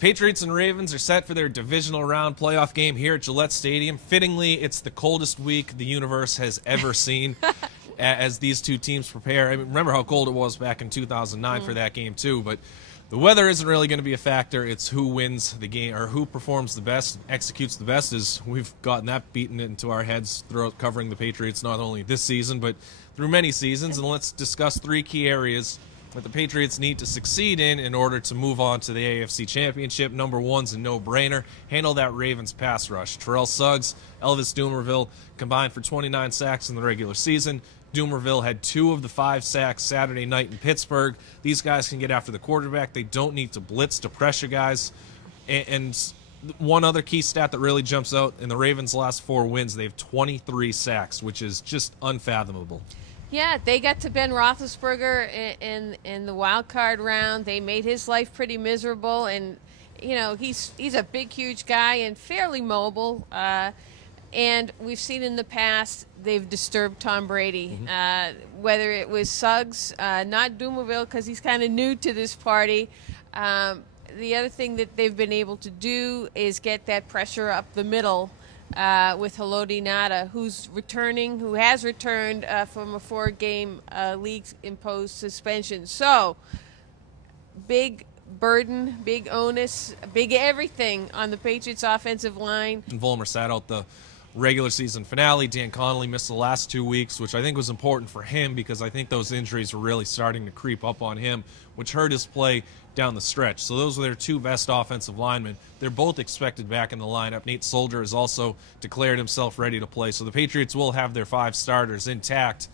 Patriots and Ravens are set for their divisional round playoff game here at Gillette Stadium. Fittingly, it's the coldest week the universe has ever seen as these two teams prepare. I mean, remember how cold it was back in 2009 for that game too, but the weather isn't really going to be a factor. It's who wins the game or who performs the best, executes the best, as we've gotten that beaten into our heads throughout covering the Patriots not only this season but through many seasons. And let's discuss three key areas that the Patriots need to succeed in order to move on to the AFC Championship. Number one's a no-brainer. Handle that Ravens pass rush. Terrell Suggs, Elvis Dumervil combined for 29 sacks in the regular season. Dumervil had 2 of the 5 sacks Saturday night in Pittsburgh. These guys can get after the quarterback. They don't need to blitz to pressure guys. And one other key stat that really jumps out, in the Ravens' last 4 wins, they have 23 sacks, which is just unfathomable. Yeah, they got to Ben Roethlisberger in the wild card round. They made his life pretty miserable, and you know he's a big, huge guy and fairly mobile. And we've seen in the past they've disturbed Tom Brady. Whether it was Suggs, not Dumervil because he's kind of new to this party. The other thing that they've been able to do is get that pressure up the middle. With Haloti Ngata, who has returned from a 4-game league-imposed suspension. So, big burden, big onus, big everything on the Patriots' offensive line. And Vollmer sat out the regular season finale. Dan Connolly missed the last 2 weeks, which I think was important for him because I think those injuries were really starting to creep up on him, which hurt his play down the stretch. So those were their 2 best offensive linemen. They're both expected back in the lineup. Nate Soldier has also declared himself ready to play. So the Patriots will have their 5 starters intact.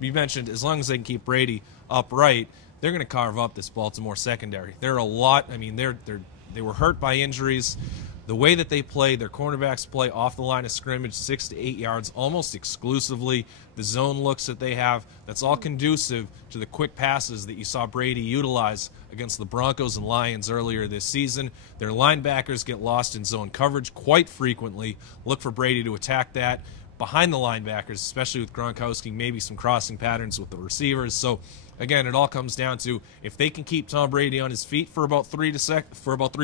You mentioned as long as they can keep Brady upright, they're going to carve up this Baltimore secondary. There are a lot. I mean, they were hurt by injuries. The way that they play, their cornerbacks play off the line of scrimmage 6 to 8 yards almost exclusively. The zone looks that they have, that's all conducive to the quick passes that you saw Brady utilize against the Broncos and Lions earlier this season. Their linebackers get lost in zone coverage quite frequently. Look for Brady to attack that behind the linebackers, especially with Gronkowski, maybe some crossing patterns with the receivers. So again, it all comes down to if they can keep Tom Brady on his feet for about 3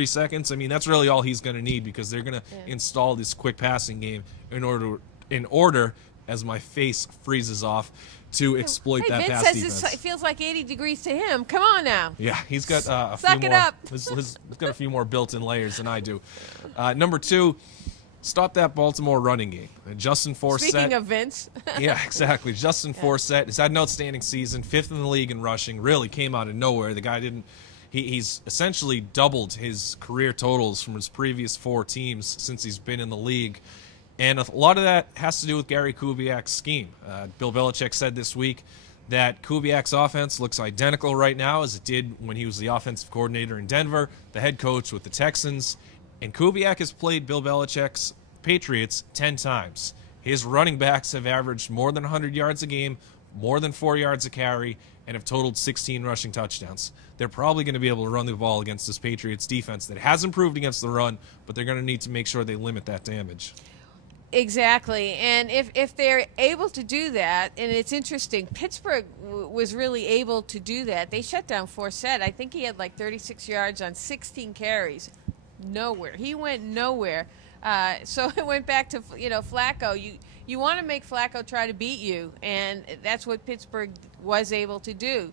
seconds. I mean, that's really all he's going to need because they're going to install this quick passing game in order, as my face freezes off, to exploit that Vince pass says defense. It feels like 80 degrees to him. Come on now. Yeah, he's got a Suck few it more. up. He's got a few more built-in layers than I do. Number 2. Stop that Baltimore running game. Justin Forsett. Speaking of Vince. Yeah, exactly. Justin Forsett has had an outstanding season, 5th in the league in rushing, really came out of nowhere. The guy didn't – he's essentially doubled his career totals from his previous 4 teams since he's been in the league. And a lot of that has to do with Gary Kubiak's scheme. Bill Belichick said this week that Kubiak's offense looks identical right now as it did when he was the offensive coordinator in Denver, the head coach with the Texans. And Kubiak has played Bill Belichick's Patriots 10 times. His running backs have averaged more than 100 yards a game, more than 4 yards a carry, and have totaled 16 rushing touchdowns. They're probably going to be able to run the ball against this Patriots defense that has improved against the run, but they're going to need to make sure they limit that damage. Exactly, and if they're able to do that, and it's interesting, Pittsburgh was really able to do that. They shut down Forsett. I think he had like 36 yards on 16 carries. Nowhere. He went nowhere. So it went back to, Flacco. You want to make Flacco try to beat you, and that's what Pittsburgh was able to do,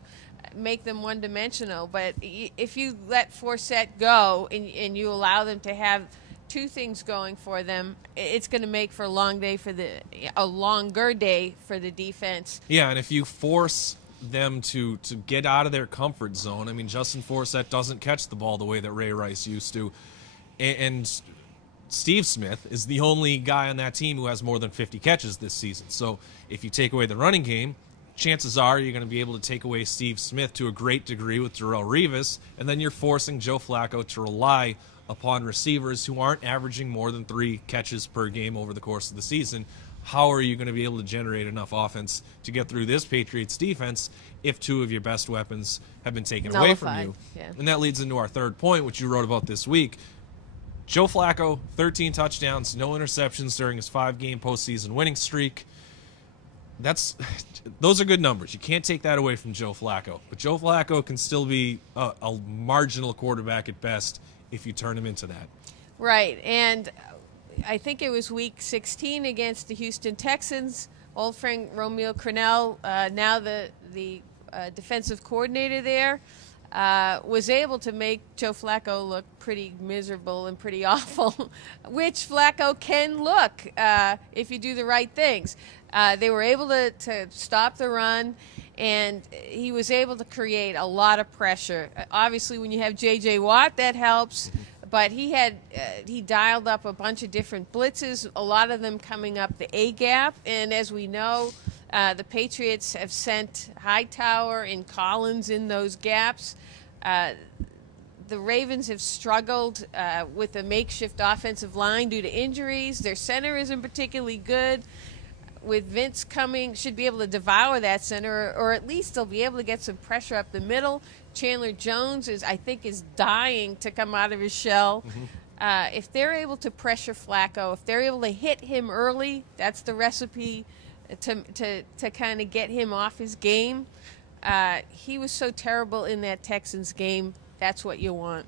make them one-dimensional. But if you let Forsett go and you allow them to have 2 things going for them, it's going to make for a longer day for the defense. Yeah, and if you force them to get out of their comfort zone, I mean, Justin Forsett doesn't catch the ball the way that Ray Rice used to, and Steve Smith is the only guy on that team who has more than 50 catches this season. So if you take away the running game, chances are you're going to be able to take away Steve Smith to a great degree with Darrelle Revis, and then you're forcing Joe Flacco to rely upon receivers who aren't averaging more than 3 catches per game over the course of the season. How are you going to be able to generate enough offense to get through this Patriots defense if 2 of your best weapons have been taken away from you? Yeah. And that leads into our 3rd point, which you wrote about this week. Joe Flacco, 13 touchdowns, no interceptions during his 5-game postseason winning streak. Those are good numbers. You can't take that away from Joe Flacco. But Joe Flacco can still be a marginal quarterback at best if you turn him into that. Right, and I think it was week 16 against the Houston Texans. Old friend Romeo Crennel, now the defensive coordinator there, was able to make Joe Flacco look pretty miserable and pretty awful, which Flacco can look if you do the right things. They were able to stop the run, and he was able to create a lot of pressure. Obviously, when you have J.J. Watt, that helps. But he dialed up a bunch of different blitzes, a lot of them coming up the A-gap. And as we know, the Patriots have sent Hightower and Collins in those gaps. The Ravens have struggled with a makeshift offensive line due to injuries. Their center isn't particularly good. With Vince coming, should be able to devour that center, or at least they'll be able to get some pressure up the middle. Chandler Jones I think is dying to come out of his shell. If they're able to pressure Flacco, if they're able to hit him early, that's the recipe to kind of get him off his game. He was so terrible in that Texans game. That's what you want.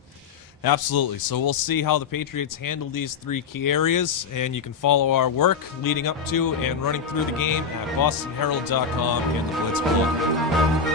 Absolutely. So we'll see how the Patriots handle these 3 key areas, and you can follow our work leading up to and running through the game at bostonherald.com and the Blitz blog.